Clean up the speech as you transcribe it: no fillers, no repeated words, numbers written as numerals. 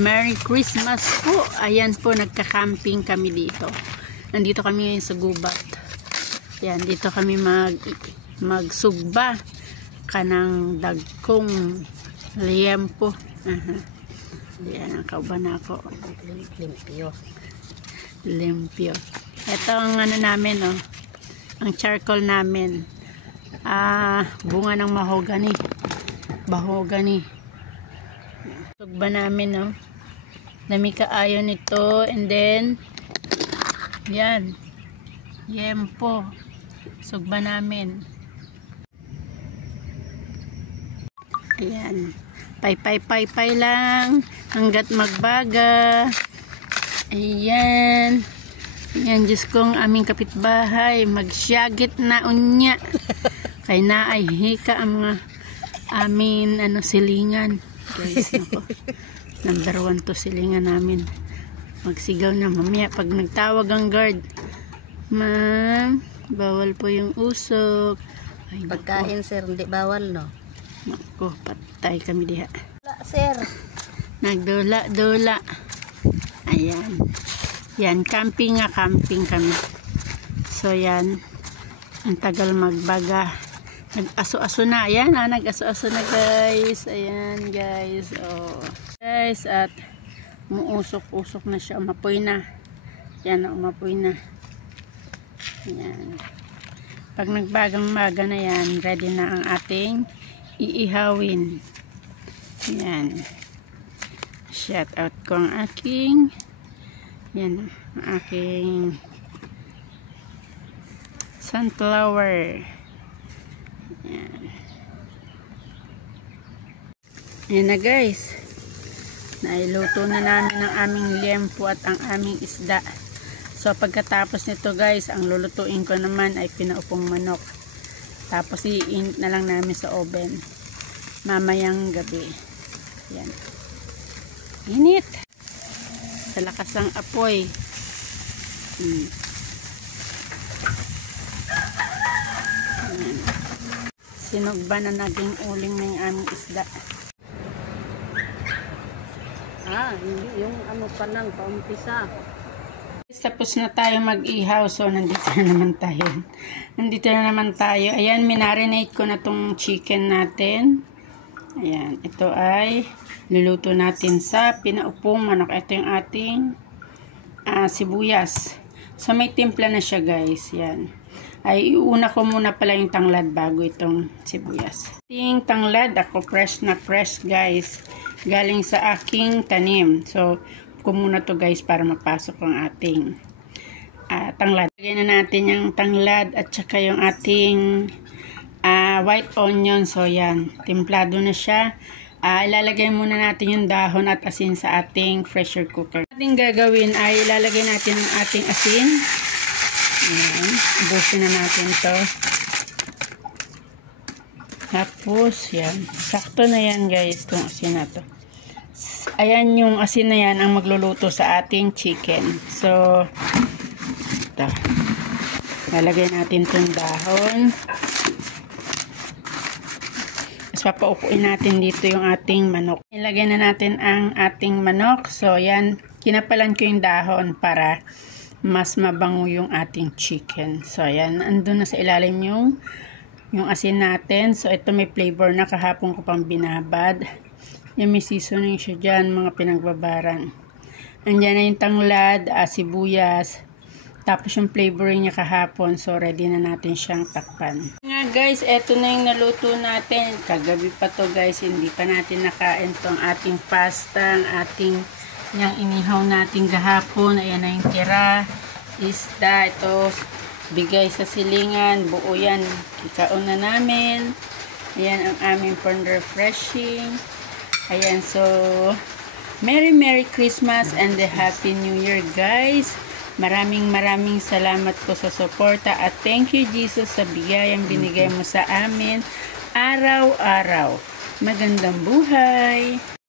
Merry Christmas po. Ayan po, nagka-camping kami dito. Nandito kami ngayon sa gubat. Ayan, dito kami magsugba kanang dagkong liempo. Ayan, ang kauban ako. Limpyo. Ito ang ano namin, oh. Ang charcoal namin. Bunga ng mahogany. Bahogany. Sugba namin, no. Dami kaayo nito, and then yan, yempo. Sugba namin. Ayan, pay lang hanggat magbaga. Ayan. Ayan, Diyos kong aming kapitbahay magsyagit na unya. Kay na ay hika ang mga amin silingan. Guys, ako. Number 1 to silingan namin. Magsigaw na mamaya pag nagtawag ang guard. Ma'am, bawal po yung usok. Ay, pagkain, sir, hindi bawal, no? Naku, patay kami diha. Wala, sir. Nagdula-dula. Ayan. Yan, camping kami. So, yan. Ang tagal magbaga. Nag-aso-aso na. Ayan, nag-aso-aso na, guys. Ayan, guys. Oh. Guys, at umuusok-usok na siya. Umapoy na. Yan, umapoy na. Ayan. Pag nagbagang-baga na yan, ready na ang ating iihawin. Ayan. Shout out ko ang aking yan, ang aking sunflower. Ayan. Ayan na, guys. Nailuto na namin ang aming liempo at ang aming isda. So pagkatapos nito, guys, ang lulutuin ko naman ay pinaupong manok. Tapos i-init na lang namin sa oven mamayang gabi. Yan. Init. Sa lakas ng apoy. Sinugba na naging uling na yung aming isda. Yung ano pa lang, paumpisa. Tapos na tayo mag-ihaw. So, nandito na naman tayo. Ayan, minarinate ko na tong chicken natin. Ayan, ito ay luluto natin sa pinaupong manok. Ito yung ating sibuyas. So, may timpla na siya, guys. Yan. Ay, iuna ko muna pala yung tanglad bago itong sibuyas. Yung tanglad, ako fresh na fresh, guys. Galing sa aking tanim. So, ko muna to, guys, para mapasok ang ating tanglad. Lagyan na natin yung tanglad at saka yung ating white onion. So, yan. Templado na siya. Ilalagay muna natin yung dahon at asin sa ating pressure cooker. Ating gagawin ay ilalagay natin ang ating asin. Ayan. Ubusin na natin to. Tapos, yan. Sakto na yan, guys, itong asin na to. Ayan yung asin na yan ang magluluto sa ating chicken. So, ito. Lalagay natin itong dahon. Tapos papaupuin natin dito yung ating manok. Ilagay na natin ang ating manok. So, yan. Kinapalan ko yung dahon para mas mabango yung ating chicken. So, ayan. Andun na sa ilalim yung asin natin. So, ito may flavor na kahapon ko pang binabad. Yung may seasoning siya dyan, mga pinagbabaran. Andyan na yung tanglad, sibuyas. Tapos yung flavoring niya kahapon. So, ready na natin siyang takpan. Nga, guys, eto na yung naluto natin. Kagabi pa to, guys. Hindi pa natin nakain tong ating pasta. Ang ating yung inihaw natin kahapon. Ayan na yung tira. Isda. Ito, bigay sa silingan. Buo yan. Kikaon na namin. Ayan ang aming corn refreshing. Ayan, so Merry Christmas and a Happy New Year, guys. Maraming salamat po sa suporta at thank you, Jesus, sa bigayang binigay mo sa amin araw-araw. Magandang buhay!